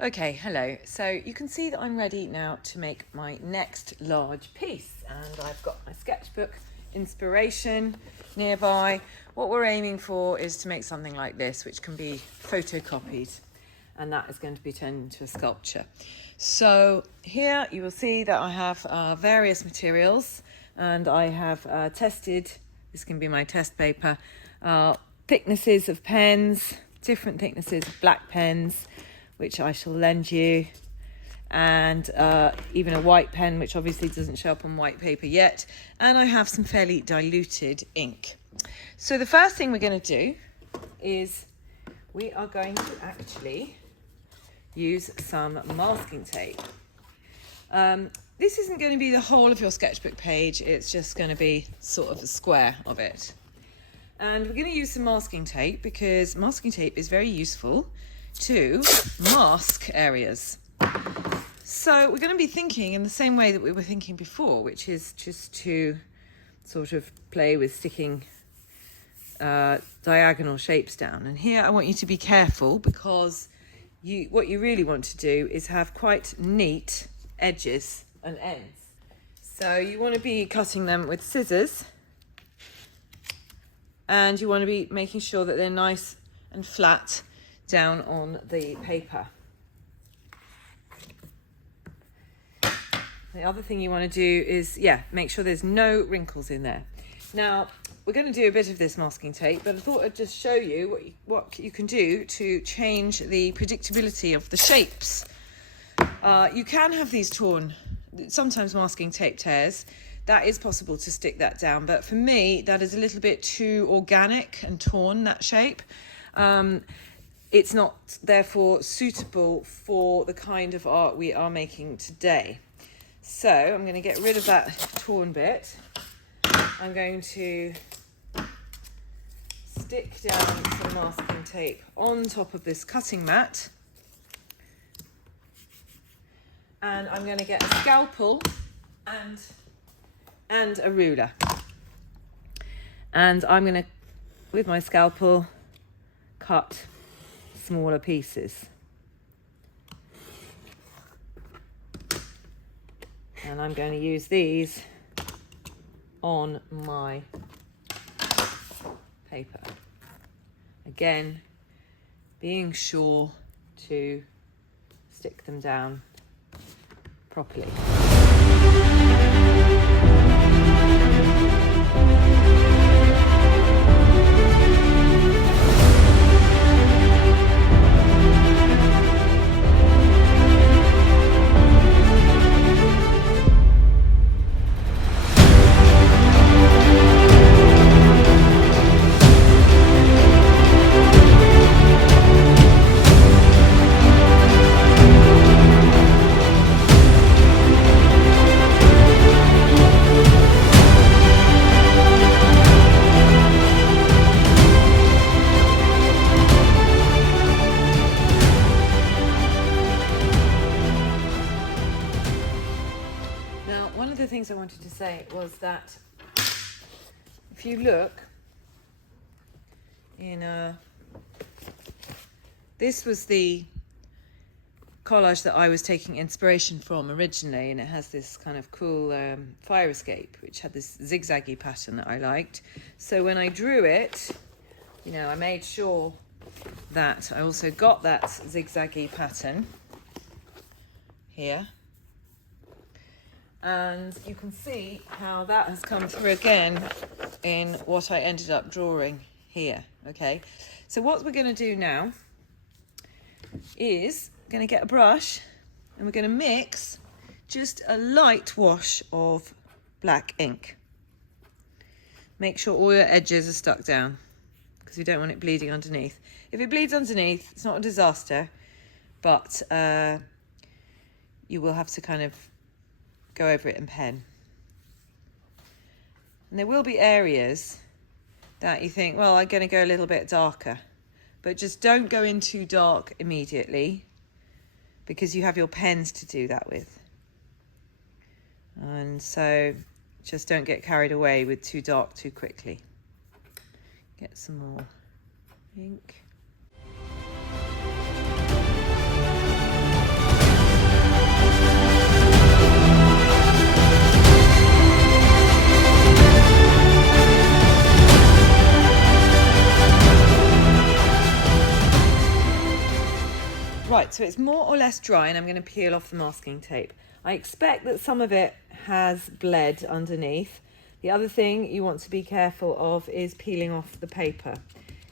Okay, hello. So you can see that I'm ready now to make my next large piece, and I've got my sketchbook inspiration nearby. What we're aiming for is to make something like this, which can be photocopied, and that is going to be turned into a sculpture. So here you will see that I have various materials, and I have tested, this can be my test paper, thicknesses of pens, different thicknesses of black pens, which I shall lend you, and even a white pen, which obviously doesn't show up on white paper yet, and I have some fairly diluted ink. So the first thing we're going to do is we are going to actually use some masking tape. This isn't going to be the whole of your sketchbook page, it's just going to be sort of a square of it. And we're going to use some masking tape because masking tape is very useful to mask areas. So we're going to be thinking in the same way that we were thinking before, which is just to sort of play with sticking diagonal shapes down. And here I want you to be careful, because what you really want to do is have quite neat edges and ends. So you want to be cutting them with scissors, and you want to be making sure that they're nice and flat down on the paper. The other thing you want to do is, make sure there's no wrinkles in there. Now, we're going to do a bit of this masking tape, but I thought I'd just show you what you can do to change the predictability of the shapes. You can have these torn. Sometimes masking tape tears. That is possible to stick that down, but for me, that is a little bit too organic and torn, that shape. It's not therefore suitable for the kind of art we are making today. So I'm going to get rid of that torn bit. I'm going to stick down some masking tape on top of this cutting mat. And I'm going to get a scalpel and a ruler. And I'm going to, with my scalpel, cut smaller pieces. And I'm going to use these on my paper. Again, being sure to stick them down properly. Things I wanted to say was that if you look in this was the collage that I was taking inspiration from originally, and it has this kind of cool fire escape which had this zigzaggy pattern that I liked. So when I drew it, I made sure that I also got that zigzaggy pattern here. And you can see how that has come through again in what I ended up drawing here, okay? So what we're going to do now is going to get a brush, and we're going to mix just a light wash of black ink. Make sure all your edges are stuck down, because we don't want it bleeding underneath. If it bleeds underneath, it's not a disaster, but you will have to kind of go over it in pen. And there will be areas that you think, well, I'm going to go a little bit darker, but just don't go in too dark immediately, because you have your pens to do that with. And so just don't get carried away with too dark too quickly. Get some more ink. Right, so it's more or less dry and I'm going to peel off the masking tape. I expect that some of it has bled underneath. The other thing you want to be careful of is peeling off the paper,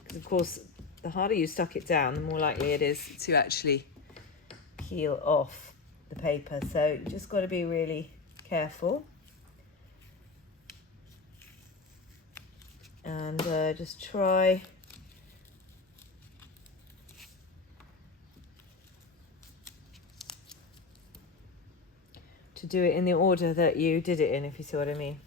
because of course the harder you stuck it down, the more likely it is to actually peel off the paper. So you just got to be really careful and just try to do it in the order that you did it in, if you see what I mean.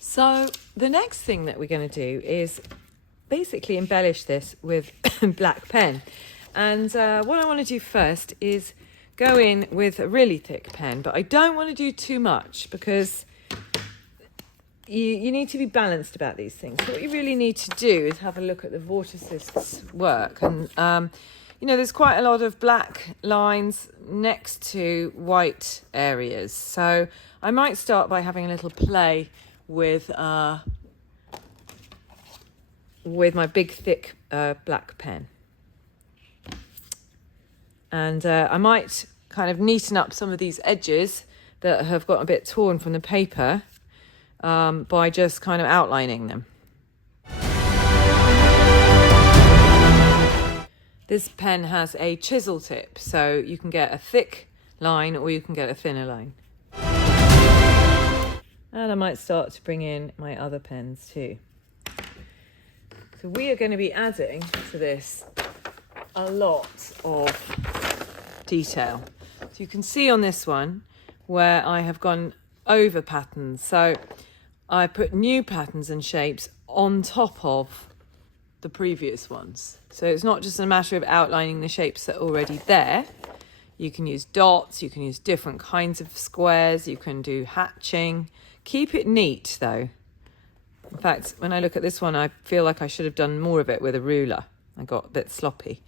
So the next thing that we're going to do is basically embellish this with black pen. And what I want to do first is go in with a really thick pen, but I don't want to do too much because you need to be balanced about these things. So what you really need to do is have a look at the Vorticist's work. And, you know, there's quite a lot of black lines next to white areas. So I might start by having a little play with my big, thick black pen. And I might kind of neaten up some of these edges that have got a bit torn from the paper by just kind of outlining them. This pen has a chisel tip, so you can get a thick line or you can get a thinner line. And I might start to bring in my other pens too. So we are going to be adding to this a lot of detail. So you can see on this one where I have gone over patterns. So I put new patterns and shapes on top of the previous ones. So it's not just a matter of outlining the shapes that are already there. You can use dots, you can use different kinds of squares, you can do hatching. Keep it neat though. In fact, when I look at this one, I feel like I should have done more of it with a ruler. I got a bit sloppy.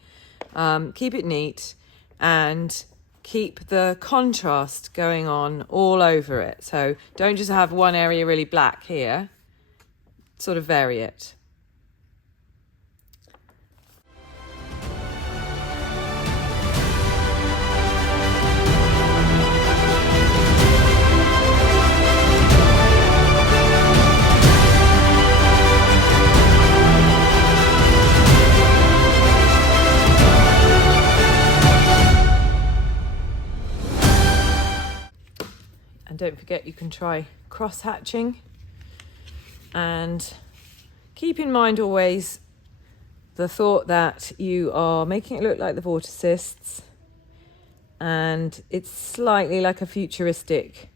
Keep it neat and keep the contrast going on all over it. So don't just have one area really black here, sort of vary it. And don't forget you can try cross hatching, and keep in mind always the thought that you are making it look like the Vorticists and it's slightly like a futuristic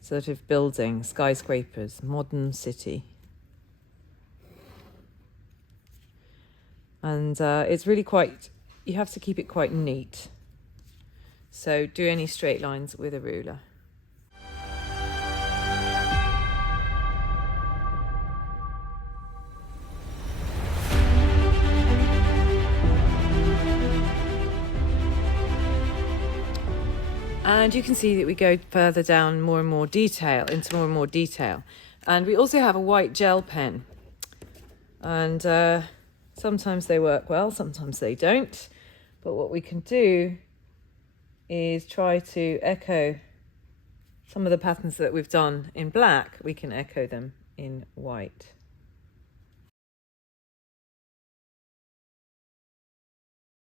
sort of building, skyscrapers, modern city. And it's really quite, you have to keep it quite neat. So do any straight lines with a ruler. And you can see that we go further down more and more detail, into more and more detail. And we also have a white gel pen. And sometimes they work well, sometimes they don't. But what we can do is try to echo some of the patterns that we've done in black. We can echo them in white.